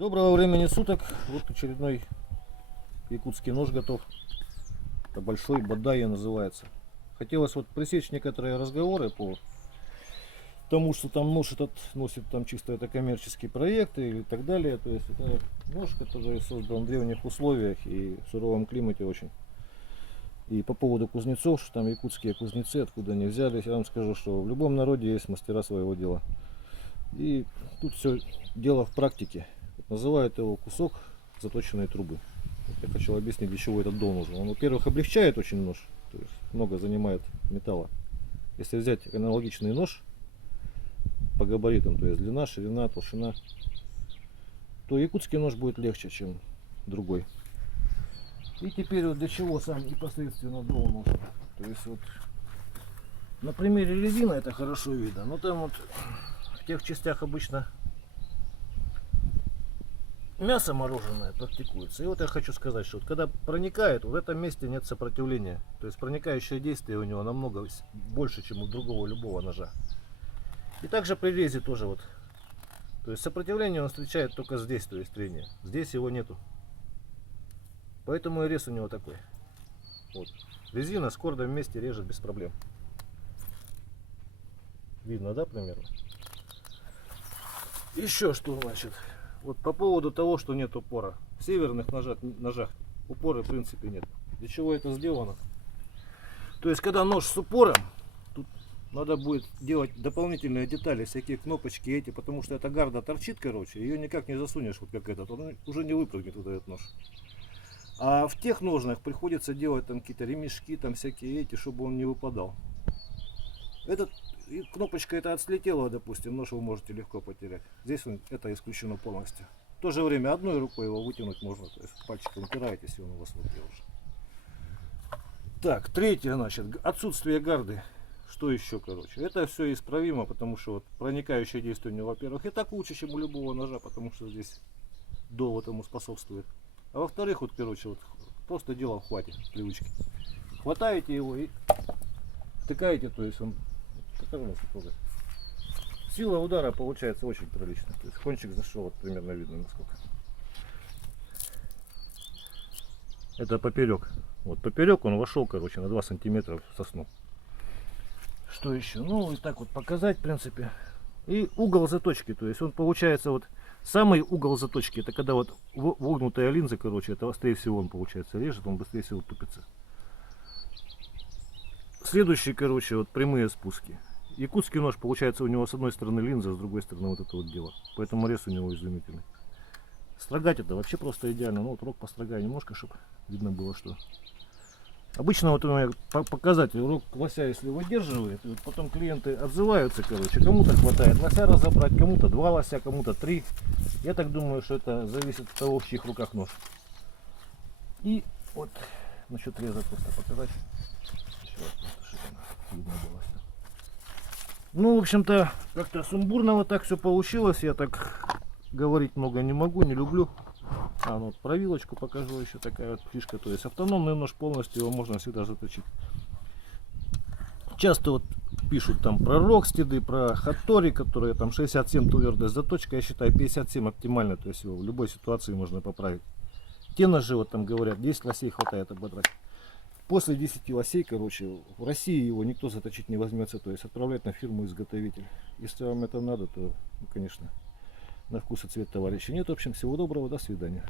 Доброго времени суток. Вот очередной якутский нож готов. Это большой бадайя называется. Хотелось вот пресечь некоторые разговоры по тому, что там нож этот носит там чисто это коммерческие проекты и так далее. То есть это нож, который создан в древних условиях и в суровом климате очень. И по поводу кузнецов, что там якутские кузнецы, откуда они взялись, я вам скажу, что в любом народе есть мастера своего дела. И тут все дело в практике. Называют его кусок заточенной трубы. Я хочу объяснить, для чего этот дол нужен. Он, во-первых, облегчает очень нож, то есть много занимает металла. Если взять аналогичный нож по габаритам, то есть длина, ширина, толщина, то якутский нож будет легче, чем другой. И теперь вот для чего сам непосредственно дол нужен. То есть вот на примере резины это хорошо видно, но там вот в тех частях обычно мясо мороженое практикуется. И вот я хочу сказать, что вот когда проникает, в этом месте нет сопротивления. То есть проникающее действие у него намного больше, чем у другого любого ножа. И также при резе тоже вот. То есть сопротивление он встречает только здесь, то есть трение. Здесь его нету. Поэтому и рез у него такой. Вот. Резина с кордом вместе режет без проблем. Видно, да, примерно? Еще что значит? Вот по поводу того, что нет упора. В северных ножах упора в принципе нет. Для чего это сделано? То есть когда нож с упором, тут надо будет делать дополнительные детали, всякие кнопочки эти, потому что эта гарда торчит, короче, ее никак не засунешь, вот как этот, он уже не выпрыгнет, вот этот нож. А в тех ножнах приходится делать там какие-то ремешки, там всякие эти, чтобы он не выпадал. Этот кнопочка это отслетела, допустим, нож вы можете легко потерять. Здесь это исключено полностью. В то же время одной рукой его вытянуть можно, то есть пальчиком упираетесь, и он у вас внутри уже. Так, третье, значит, отсутствие гарды. Что еще, короче? Это все исправимо, потому что вот проникающее действие у него, во-первых, и так лучше, чем у любого ножа, потому что здесь дол этому способствует. А во-вторых, вот, короче, вот просто дело в хвате, привычки. Хватаете его и втыкаете, то есть он... Сила удара получается очень прилично. То есть кончик зашел, вот примерно видно насколько. Это поперек. Вот поперек он вошел, короче, на 2 сантиметра в сосну. Что еще? Ну и так вот показать, в принципе. И угол заточки, то есть он получается вот самый угол заточки, это когда вот вогнутая линза, короче, это острее всего он получается режет, он быстрее всего тупится. Следующий, короче, вот прямые спуски. Якутский нож, получается, у него с одной стороны линза, с другой стороны вот это вот дело. Поэтому рез у него изумительный. Строгать это вообще просто идеально. Ну вот рог построгаю немножко, чтобы видно было, что... Обычно вот у меня показатель рог лося, если выдерживает, вот потом клиенты отзываются, короче, кому-то хватает лося разобрать, кому-то 2 лося, кому-то 3. Я так думаю, что это зависит от того, в чьих руках нож. И вот насчет реза просто показать. Видно было. Ну, в общем-то, как-то сумбурно вот так все получилось. Я так говорить много не могу, не люблю. А, ну вот про вилочку покажу, еще такая вот фишка. То есть автономный нож полностью, его можно всегда заточить. Часто вот пишут там про Рокстеды, про Хаттори, которые там 67 твердость заточка. Я считаю 57 оптимально, то есть его в любой ситуации можно поправить. Те ножи вот там говорят 10 лосей хватает ободрать. После 10 лосей, короче, в России его никто заточить не возьмется, то есть отправлять на фирму-изготовитель. Если вам это надо, то, ну, конечно, на вкус и цвет товарища нет. В общем, всего доброго, до свидания.